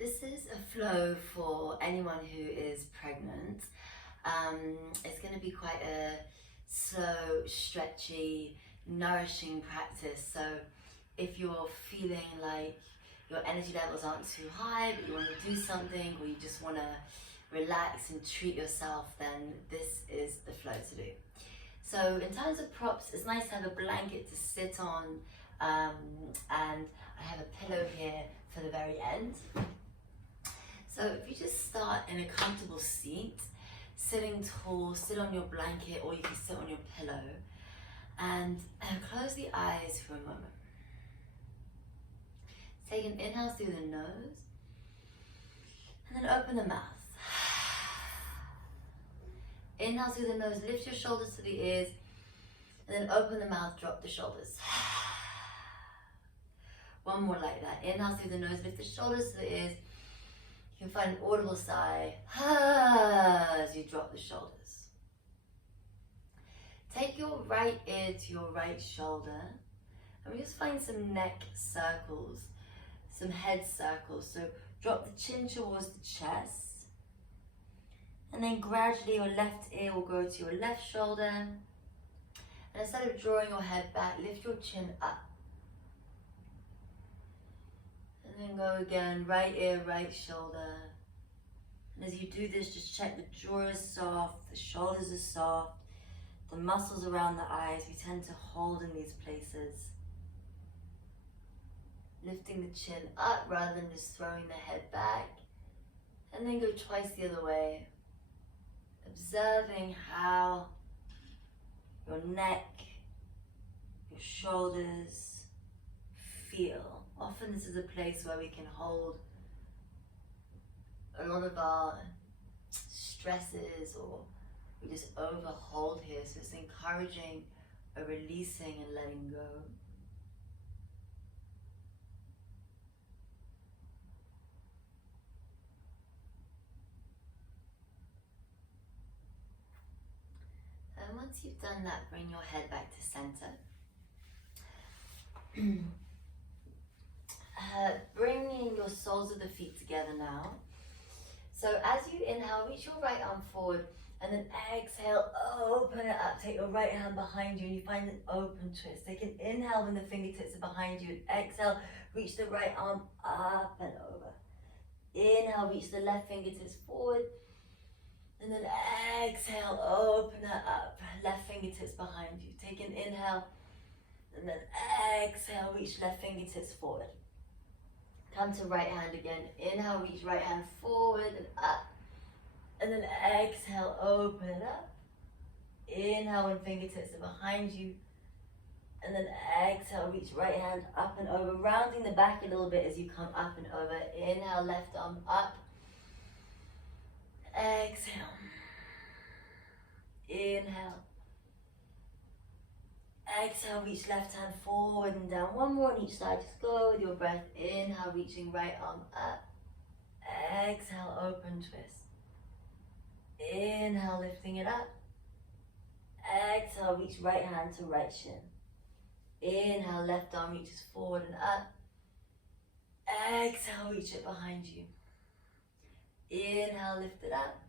This is a flow for anyone who is pregnant. It's going to be quite a slow, stretchy, nourishing practice. So if you're feeling like your energy levels aren't too high, but you want to do something, or you just want to relax and treat yourself, then this is the flow to do. So in terms of props, it's nice to have a blanket to sit on, and I have a pillow here for the very end. So if you just start in a comfortable seat, sitting tall, sit on your blanket, or you can sit on your pillow, and close the eyes for a moment. Take an inhale through the nose, and then open the mouth. Inhale through the nose, lift your shoulders to the ears, and then open the mouth, drop the shoulders. One more like that. Inhale through the nose, lift the shoulders to the ears. You can find an audible sigh as you drop the shoulders. Take your right ear to your right shoulder, and we just find some neck circles, some head circles. So drop the chin towards the chest, and then gradually your left ear will go to your left shoulder. And instead of drawing your head back, lift your chin up. And then go again, right ear, right shoulder. And as you do this, just check the jaw is soft, the shoulders are soft, the muscles around the eyes, we tend to hold in these places. Lifting the chin up rather than just throwing the head back. And then go twice the other way. Observing how your neck, your shoulders feel. Often this is a place where we can hold a lot of our stresses, or we just overhold here. So it's encouraging a releasing and letting go. And once you've done that, bring your head back to center. Bringing your soles of the feet together now. So as you inhale, reach your right arm forward, and then exhale, open it up. Take your right hand behind you, and you find an open twist. Take an inhale when the fingertips are behind you, and exhale, reach the right arm up and over. Inhale, reach the left fingertips forward, and then exhale, open it up. Left fingertips behind you. Take an inhale, and then exhale, reach left fingertips forward. Come to right hand again. Inhale, reach right hand forward and up. And then exhale, open it up. Inhale when fingertips are behind you. And then exhale, reach right hand up and over. Rounding the back a little bit as you come up and over. Inhale, left arm up. Exhale. Inhale. Exhale, reach left hand forward and down. One more on each side. Just go with your breath. Inhale, reaching right arm up. Exhale, open twist. Inhale, lifting it up. Exhale, reach right hand to right shin. Inhale, left arm reaches forward and up. Exhale, reach it behind you. Inhale, lift it up.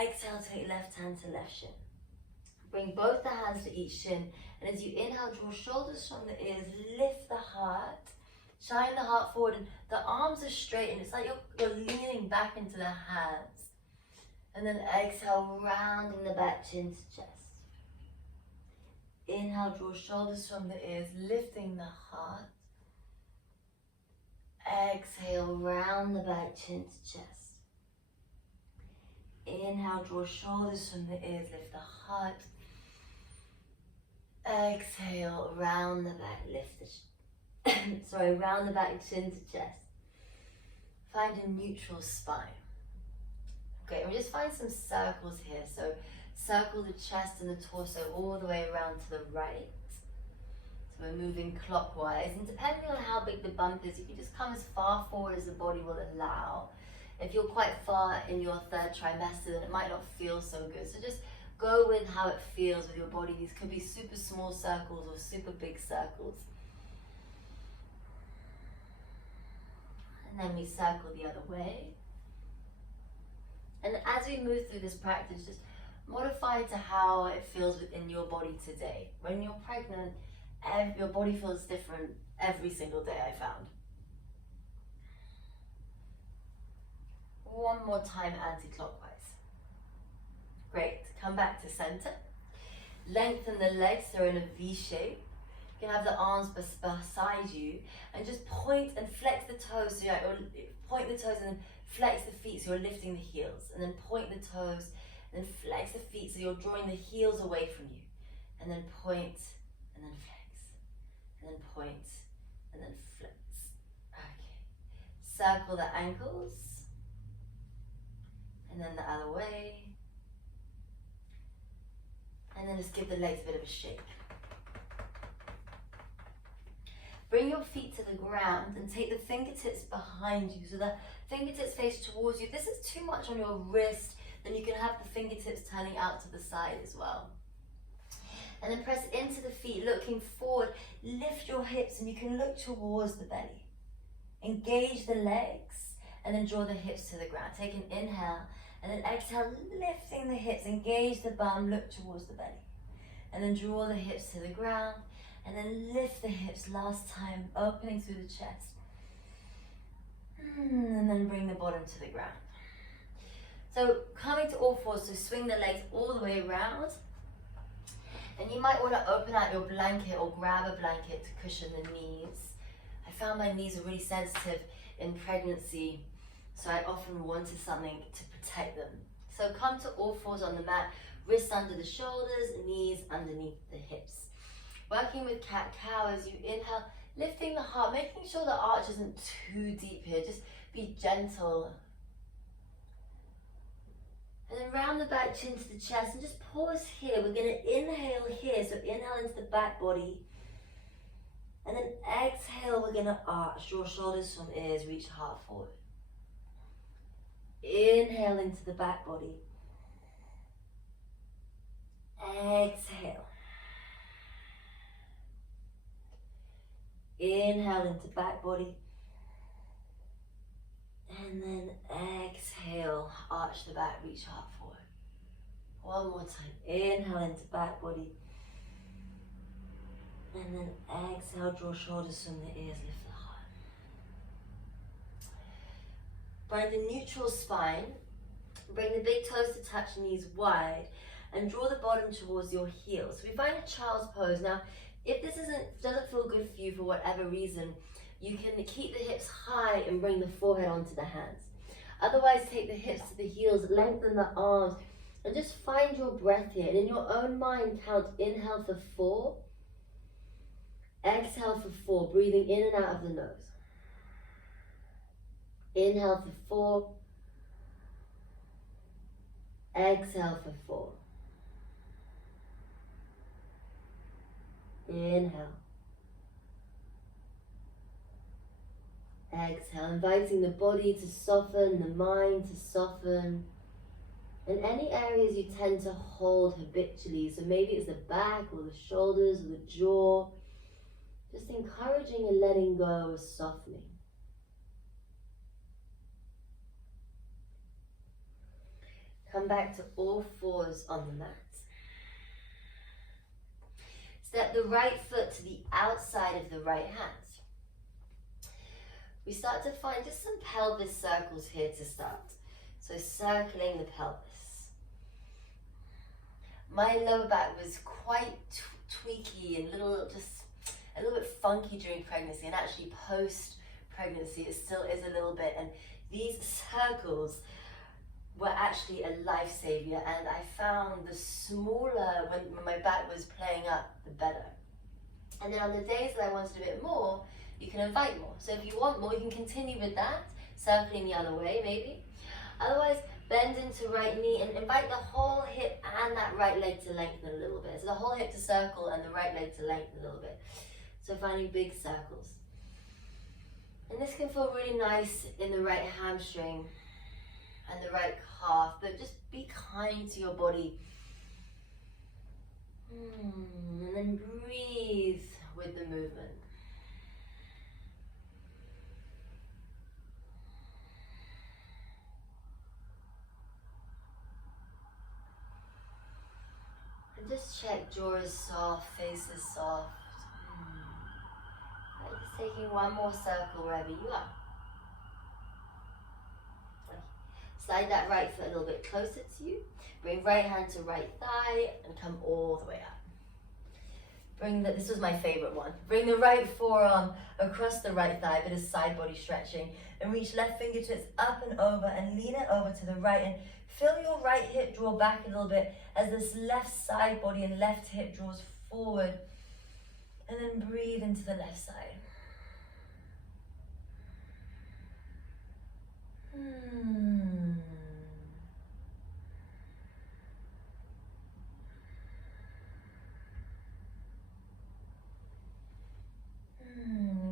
Exhale, take left hand to left shin. Bring both the hands to each shin, and as you inhale, draw shoulders from the ears, lift the heart, shine the heart forward, and the arms are straight, and it's like you're leaning back into the hands. And then exhale, rounding the back, chin to chest. Inhale, draw shoulders from the ears, lifting the heart. Exhale, round the back, chin to chest. Inhale, draw shoulders from the ears, lift the heart. Exhale, round the back, lift the round the back, chin to chest. Find a neutral spine. Okay, and we just find some circles here. So circle the chest and the torso all the way around to the right. So we're moving clockwise, and depending on how big the bump is, you can just come as far forward as the body will allow. If you're quite far in your third trimester, then it might not feel so good. So just go with how it feels with your body. These could be super small circles or super big circles. And then we circle the other way. And as we move through this practice, just modify to how it feels within your body today. When you're pregnant, your body feels different every single day, I found. One more time anti-clockwise. Great, come back to center. Lengthen the legs, so in a V shape. You can have the arms beside you and just point and flex the toes. So point the toes and then flex the feet, so you're lifting the heels. And then point the toes and then flex the feet, so you're drawing the heels away from you. And then point and then flex. And then point and then flex. Okay. Circle the ankles. And then the other way. And then just give the legs a bit of a shake. Bring your feet to the ground and take the fingertips behind you. So the fingertips face towards you. If this is too much on your wrist, then you can have the fingertips turning out to the side as well. And then press into the feet, looking forward. Lift your hips and you can look towards the belly. Engage the legs and then draw the hips to the ground. Take an inhale and then exhale, lifting the hips. Engage the bum, look towards the belly. And then draw the hips to the ground. And then lift the hips last time, opening through the chest. And then bring the bottom to the ground. So coming to all fours, so swing the legs all the way around. And you might want to open out your blanket or grab a blanket to cushion the knees. I found my knees are really sensitive in pregnancy, so I often wanted something to protect them. So come to all fours on the mat, wrists under the shoulders, knees underneath the hips. Working with cat-cow as you inhale, lifting the heart, making sure the arch isn't too deep here. Just be gentle. And then round the back, chin to the chest, and just pause here. We're going to inhale here, so inhale into the back body. And then exhale, we're going to arch, draw shoulders from ears, reach heart forward. Inhale into the back body. Exhale. Inhale into back body. And then exhale, arch the back, reach heart forward. One more time. Inhale into back body. And then exhale, draw shoulders from the ears, lift the heart. Find a neutral spine. Bring the big toes to touch, knees wide. And draw the bottom towards your heels. So we find a child's pose. Now, if this doesn't feel good for you for whatever reason, you can keep the hips high and bring the forehead onto the hands. Otherwise, take the hips to the heels, lengthen the arms, and just find your breath here. And in your own mind, count inhale for 4, exhale for 4, breathing in and out of the nose. Inhale for 4, exhale for 4. Inhale. Exhale, inviting the body to soften, the mind to soften. And any areas you tend to hold habitually, so maybe it's the back or the shoulders or the jaw, just encouraging and letting go of softening. Come back to all fours on the mat. Step the right foot to the outside of the right hand. We start to find just some pelvis circles here to start. So circling the pelvis. My lower back was quite tweaky and a little bit funky during pregnancy, and actually post-pregnancy it still is a little bit. And these circles were actually a lifesaver, and I found the smaller, when my back was playing up, the better. And then on the days that I wanted a bit more, you can invite more. So if you want more, you can continue with that, circling the other way maybe. Otherwise, bend into right knee and invite the whole hip and that right leg to lengthen a little bit. So the whole hip to circle and the right leg to lengthen a little bit. So finding big circles. And this can feel really nice in the right hamstring and the right calf, but just be kind to your body. And then breathe with the movement. just check jaw is soft, face is soft. Right, just taking one more circle wherever you are. Slide that right foot a little bit closer to you. Bring right hand to right thigh and come all the way up. This was my favorite one. Bring the right forearm across the right thigh, bit of side body stretching, and reach left fingertips up and over and lean it over to the right and feel your right hip draw back a little bit as this left side body and left hip draws forward. And then breathe into the left side.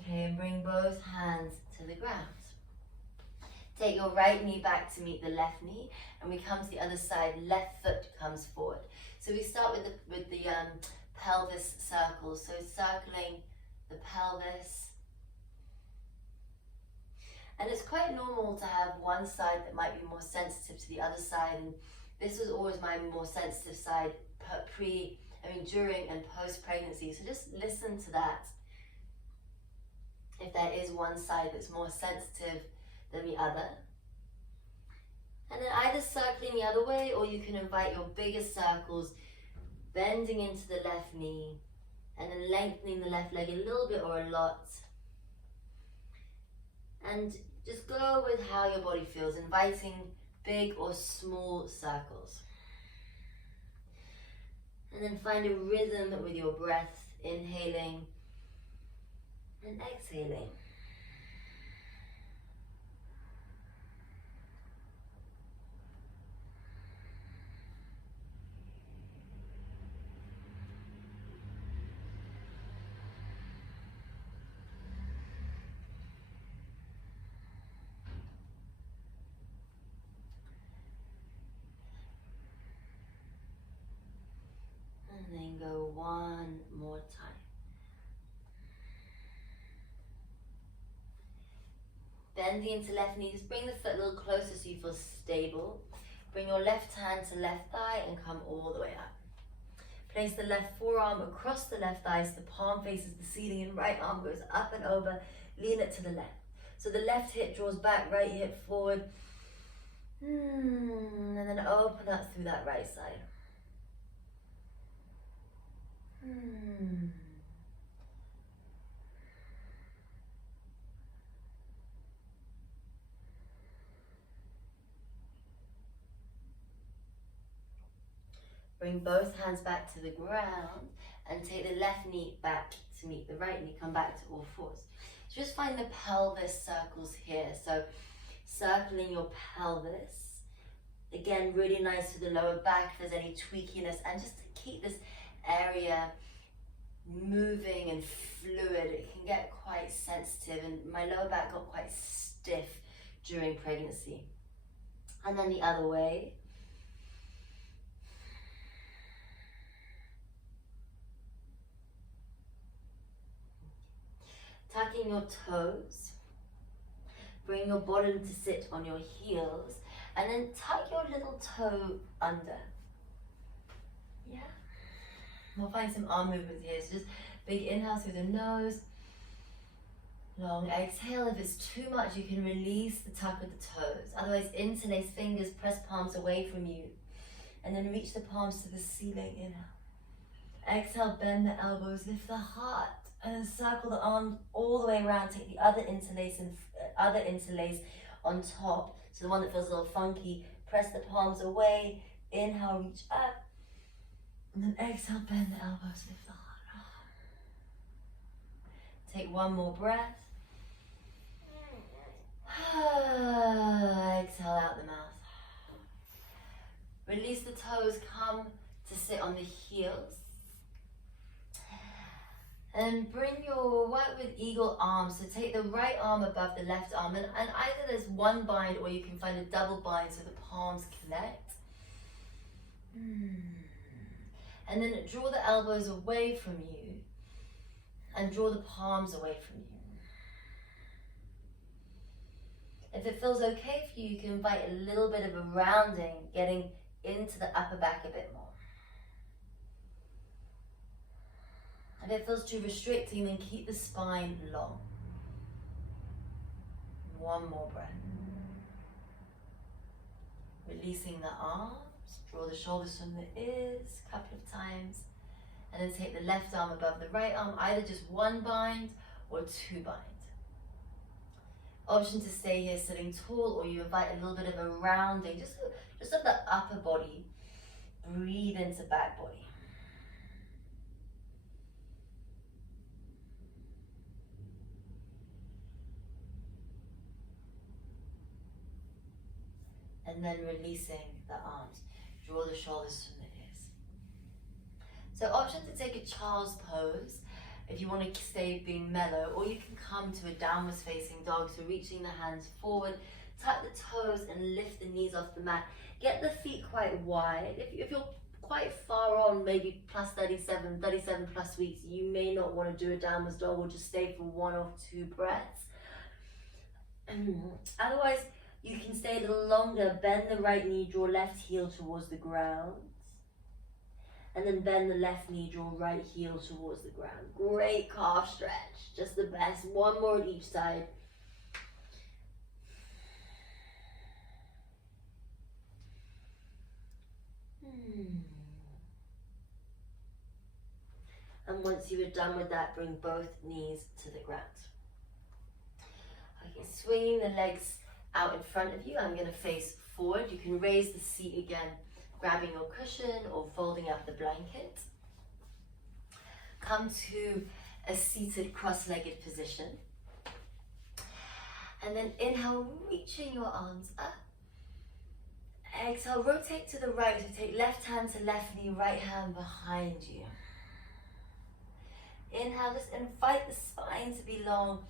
Okay, and bring both hands to the ground. Take your right knee back to meet the left knee, and we come to the other side. Left foot comes forward. So we start with the pelvis circles. So circling the pelvis. And it's quite normal to have one side that might be more sensitive to the other side. And this was always my more sensitive side during and post pregnancy. So just listen to that. If there is one side that's more sensitive than the other. And then either circling the other way, or you can invite your bigger circles, bending into the left knee, and then lengthening the left leg a little bit or a lot. And just go with how your body feels, inviting big or small circles. And then find a rhythm with your breath, inhaling and exhaling. And then go one more time. Bending into left knee, just bring the foot a little closer so you feel stable. Bring your left hand to left thigh and come all the way up. Place the left forearm across the left thigh so the palm faces the ceiling and right arm goes up and over. Lean it to the left. So the left hip draws back, right hip forward. And then open up through that right side. Bring both hands back to the ground and take the left knee back to meet the right knee. Come back to all fours. So just find the pelvis circles here. So circling your pelvis. Again, really nice for the lower back if there's any tweakiness, and just to keep this area moving and fluid. It can get quite sensitive, and my lower back got quite stiff during pregnancy. And then the other way. Tucking your toes. Bring your bottom to sit on your heels, and then tuck your little toe under. Yeah. We'll find some arm movements here. So just big inhale through the nose. Long exhale. If it's too much, you can release the tuck of the toes. Otherwise, interlace fingers, press palms away from you. And then reach the palms to the ceiling. Inhale. Exhale, bend the elbows, lift the heart. And then circle the arms all the way around. Take the other interlace on top. So the one that feels a little funky. Press the palms away. Inhale, reach up. And then exhale, bend the elbows, lift the heart. Take one more breath. Exhale out the mouth. Release the toes, come to sit on the heels. And bring your work with eagle arms. So take the right arm above the left arm, and either there's one bind or you can find a double bind so the palms connect. And then draw the elbows away from you and draw the palms away from you. If it feels okay for you, you can invite a little bit of a rounding, getting into the upper back a bit more. If it feels too restricting, then keep the spine long. One more breath. Releasing the arms, draw the shoulders from the ears a couple of times, and then take the left arm above the right arm, either just one bind or two bind. Option to stay here sitting tall, or you invite a little bit of a rounding, just of the upper body. Breathe into back body. And then releasing the arms. Draw the shoulders from the ears. So option to take a child's pose if you want to stay being mellow, or you can come to a downwards facing dog, so reaching the hands forward, tuck the toes and lift the knees off the mat. Get the feet quite wide. If you're quite far on, maybe plus 37 plus weeks, you may not want to do a downwards dog, or just stay for 1 or 2 breaths. Otherwise, you can stay a little longer. Bend the right knee, draw left heel towards the ground. And then bend the left knee, draw right heel towards the ground. Great calf stretch, just the best. One more at each side. And once you are done with that, bring both knees to the ground. Okay, swinging the legs out in front of you, I'm going to face forward. You can raise the seat again, grabbing your cushion or folding up the blanket. Come to a seated cross-legged position. And then inhale, reaching your arms up. Exhale, rotate to the right. So take left hand to left knee, right hand behind you. Inhale, just invite the spine to be long.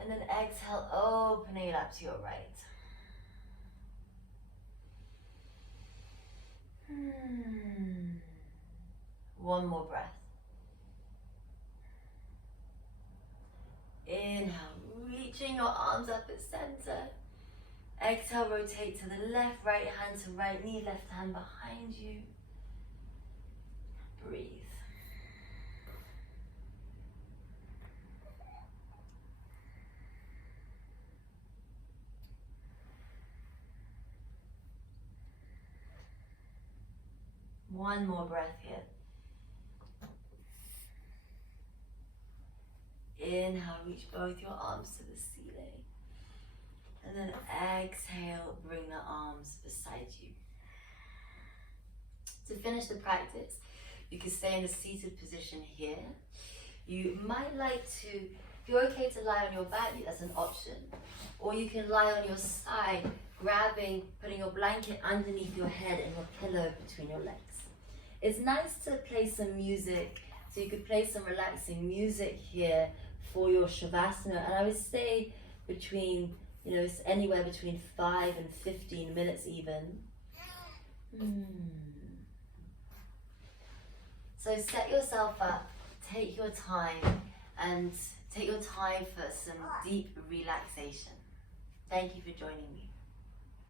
And then exhale, opening it up to your right. One more breath. Inhale, reaching your arms up at center. Exhale, rotate to the left, right hand to right knee, left hand behind you. Breathe. One more breath here. Inhale, reach both your arms to the ceiling. And then exhale, bring the arms beside you. To finish the practice, you can stay in a seated position here. You might like to, if you're okay to lie on your back, that's an option. Or you can lie on your side, putting your blanket underneath your head and your pillow between your legs. It's nice to play some music, so you could play some relaxing music here for your Shavasana, and I would stay between, it's anywhere between 5 and 15 minutes even. So set yourself up, take your time, and take your time for some deep relaxation. Thank you for joining me.